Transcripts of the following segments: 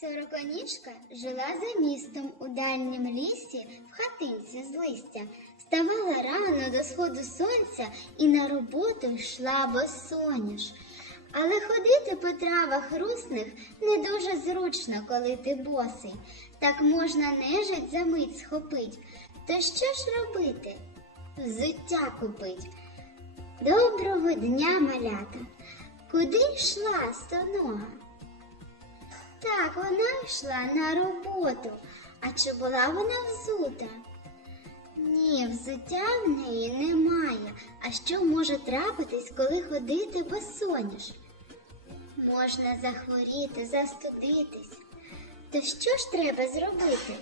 Сороконіжка жила за містом у дальнім лісі в хатинці з листя. Ставала рано до сходу сонця і на роботу йшла босоніж. Але ходити по травах русних не дуже зручно, коли ти босий. Так можна нежить за мить схопить. То що ж робити? Взуття купить. Доброго дня, малята! Куди йшла стонога? Так, вона йшла на роботу. А чи була вона взута? Ні, взуття в неї немає. А що може трапитись, коли ходити босоніж? Можна захворіти, застудитись. То що ж треба зробити?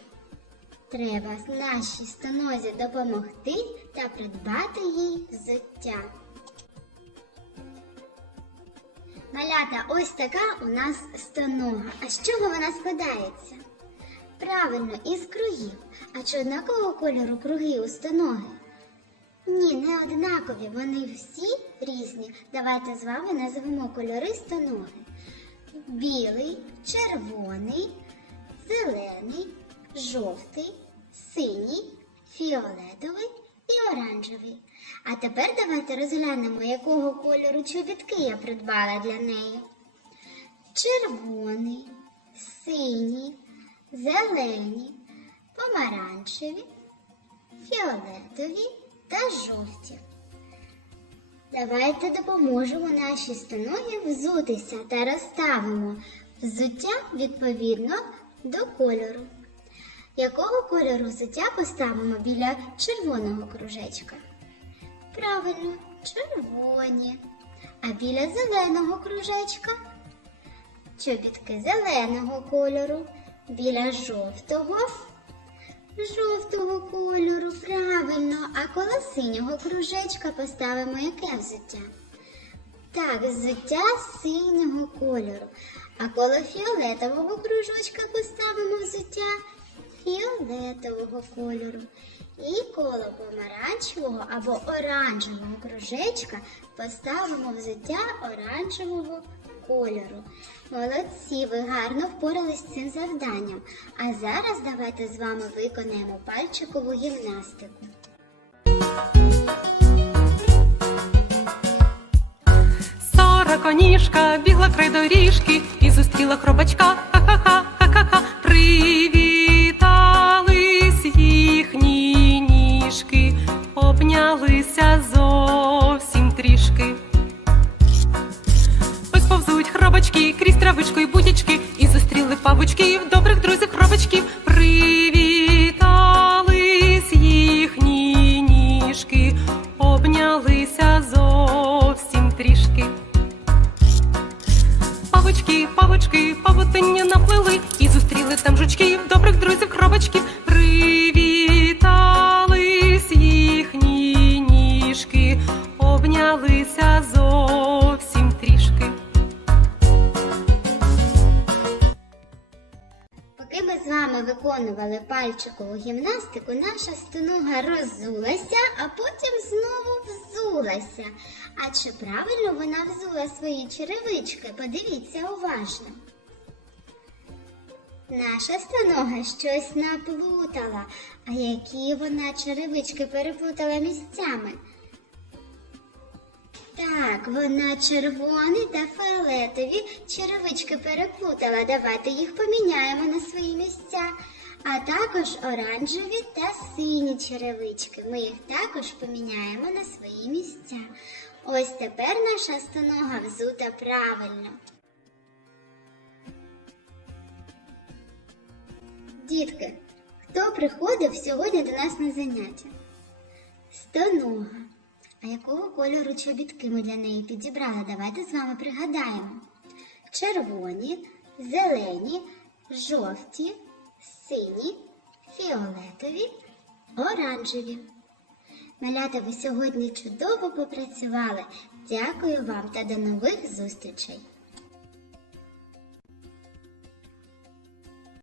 Треба нашій стонозі допомогти та придбати їй взуття. Малята, ось така у нас стонога. А з чого вона складається? Правильно, із кругів. А чи однакового кольору круги у стоноги? Ні, не однакові, вони всі різні. Давайте з вами назвемо кольори стоноги. Білий, червоний, зелений, жовтий, синій, фіолетовий і оранжевий. А тепер давайте розглянемо, якого кольору чобітки я придбала для неї. Червоний, синій, зелені, помаранчеві, фіолетові та жовті. Давайте допоможемо нашій стоногі взутися та розставимо взуття відповідно до кольору. Якого кольору взуття поставимо біля червоного кружечка? Правильно, червоні. А біля зеленого кружечка чобітки зеленого кольору, біля жовтого жовтого кольору, правильно. А коло синього кружечка поставимо яке взуття? Так, взуття синього кольору. А коло фіолетового кружочка поставимо взуття фіолетового кольору. І коло помаранчевого або оранжевого кружечка поставимо взуття оранжевого кольору. Молодці, ви гарно впорались з цим завданням. А зараз давайте з вами виконаємо пальчикову гімнастику. Сороконіжка бігла край доріжки і зустріла хробачка. Ха-ха-ха. Хробачки крізь травичку і будячки, і зустріли павучків, добрих друзів хробачків. Привітались їхні ніжки, обнялися зовсім трішки. Павучки, павучки, павутиння наплели і зустріли там жучків, добрих друзів, хробачків. Привітались їхні ніжки, обнялися зовсім ми виконували пальчикову гімнастику, наша стонога роззулася, а потім знову взулася. А чи правильно вона взула свої черевички? Подивіться уважно. Наша стонога щось наплутала, а які вона черевички переплутала місцями. Так, вона червоні та фіолетові черевички переплутала. Давайте їх поміняємо на свої. А також оранжеві та сині черевички. Ми їх також поміняємо на свої місця. Ось тепер наша стонога взута правильно. Дітки, хто приходив сьогодні до нас на заняття? Стонога. А якого кольору чобітки ми для неї підібрали? Давайте з вами пригадаємо. Червоні, зелені, жовті, сині, фіолетові, оранжеві. Малята, ви сьогодні чудово попрацювали. Дякую вам та до нових зустрічей!